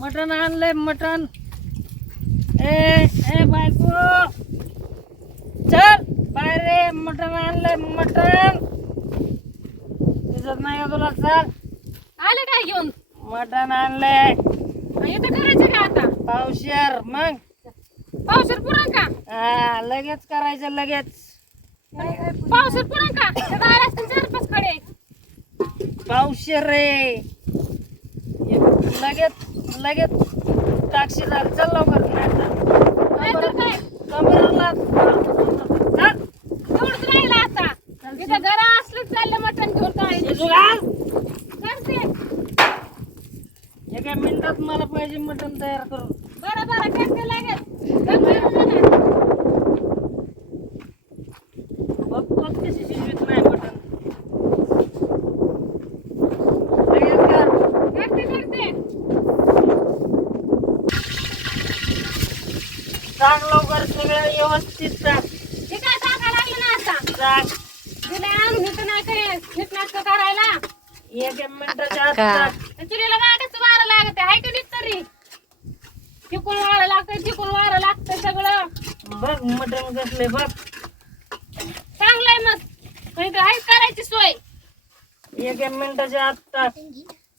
मटण आणलंय मटण. ए बायको चल बाहेर रे, मटण आणलंय मटण. दिसत नाही का तुला? चल. आले काय घेऊन? मटण आणलंय इथं करायचं का आता? पावशेर. मग पावसर पुरण का? हा लगेच करायचं लगेच. पावसर पुरण का? दार असतील 4-5 कडे. पावशेर रे, लगेच लगेच टाकशी झालं. चल लवकर. नाहीतर काय? कमरेला एवढंच राहिलं आता. इथं घरा असलं चाललं मटण घेऊन काय करते. एका मिनिटात मला पाहिजे मटण तयार करून. बरं बरं करते लगेच. बघतोच कशी शिजवीत नाही मटण. लगेच कर. करते. टाक लवकर, सगळं व्यवस्थित टाक. हे काय टाका लागलं ना आता? टाक. तिला आणून इथं नाही काय नीटनाटकं करायला. एक मिनिटाच्या आत टाक. चुलीला वाटायचं वारं लागत आहे का नाही तरी? चिकून वारं लागतंय, चिकून वारं लागतंय सगळं. बघ मटण कसले बघ. चांगलंय मग. पण इथं आहेच करायची सोय. एक मिनिटाच्या आत टाक.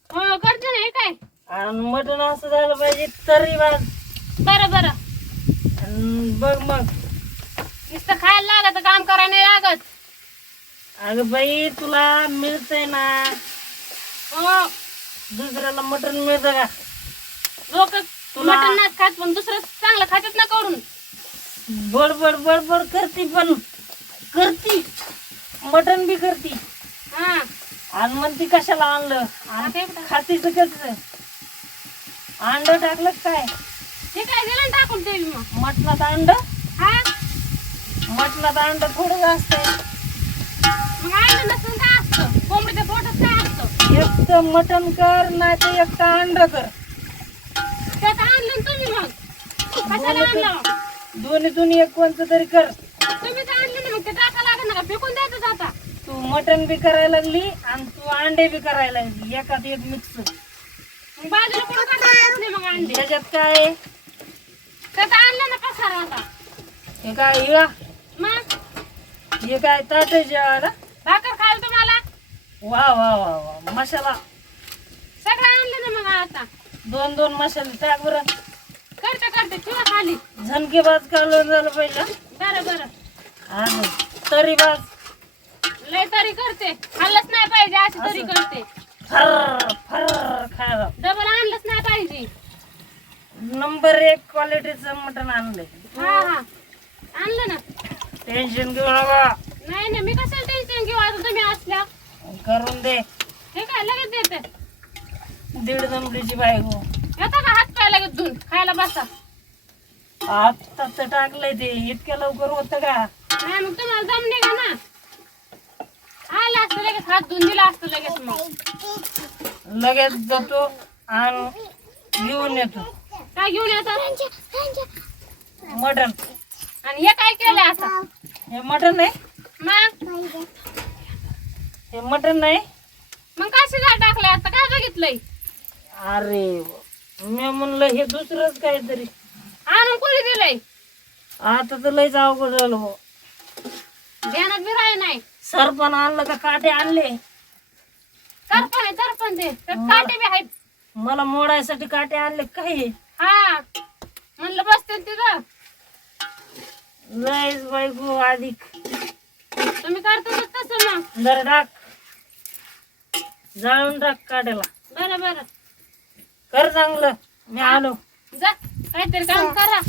हो करते ना. हे काय? आणि मटण असं झालं पाहिजे तरी वाज. बरं बरं. आणि बघ मग. नुसतं खायला लागत, काम करायला नाही लागत. अगं बाई तुला मिळतंय ना, हो. दुसऱ्याला मटण मिळतं का? लोक मटण नाही खात पण दुसरं चांगलं खातात ना करून. बडबड बडबड करती पण करती मटण बी करती. हा आणि म्हणती कशाला आणलं आणि खातीच कसं? अंड टाकलं काय? हे काय दिलं ना टाकून ते मग. मटणात अंड? हा मटणात अंड थोडं असतंय. मग आणलं नसून काय असतं? कोंबडीच्या पोटात काय असतं? एक तर मटण कर नाही तर एक तर अंड कर. त्यात आणलं ना तुम्ही मग. कशाला आणलं? दोन्हीतून एक कोणतं तरी कर. तुम्ही तर आणलं ना मग ते टाका लागत ना का? फेकून द्यायचं आता. तू मटण बी करायला लागली आणि तू अंडे बी करायला लागली, एकात एक मिक्स. मग बाजूला कोण काढत नाही मग अंडे. त्याच्यात काय आहे? त्यात आणलं ना पसारा आता. हे काय हिरा? मग हे काय ताट आहे जेवायला? भाकर खायला तुम्हाला वा वा वा वा. मसाला सगळं आणलं ना मग आता. 2-2 मसाले टाक बरं. करते ठेवा खाली. झणकेबाज कालवण झालं पाहिजे. बरं बरं. आणि तरीबाज लय तरी करते. खाल्लंच नाही पाहिजे अशी तरी असं. करते. फर फर खायला. डबल आणलंच नाही पाहिजे. नंबर 1 क्वालिटीचं मटण आणलंय. हा हा आणलं ना. टेन्शन घेऊ नका. नाही नाही मी कशाला टेन्शन घेऊ आता तुम्ही असल्या. करून दे. हे काय लगेच देते. 1.5 नंबरीची बायको. येता का हात पाय लगेच धुवून खायला बसा. आता टाकलंय ते इतक्या लवकर होतं का? नाही मग तुम्हाला दम निघा ना. आलं असतं लगेच हात धुवून दिला असतं लगेच मग. लगेच जातो आणि घेऊन येतो काय घेऊन येतात? मटण. आणि हे काय केलं आता? हे मटण आहे. मग हे मटण नाही. मग काय शिजा टाकलंय आता? काय बघितलंय? अरे मी म्हणलं हे दुसरंच काहीतरी. आणून कोणी दिलंय? आता तर लयच अवघड झालं हो. ध्यानात बी राहिलं नाही. सरपण आणलं का काटे आणले? तरपण आहे तरपण ते. त्यात काटे बी आहेत. मला मोडायसाठी काटे आणले काय? हा म्हणलं बसते तिथं. लयच बायको अधिक. तुम्ही करता तसं मग. जरा टाक, जाळून टाक काट्याला. बरं बरं. कर चांगलं. मी आलो. जा काहीतरी काम करा.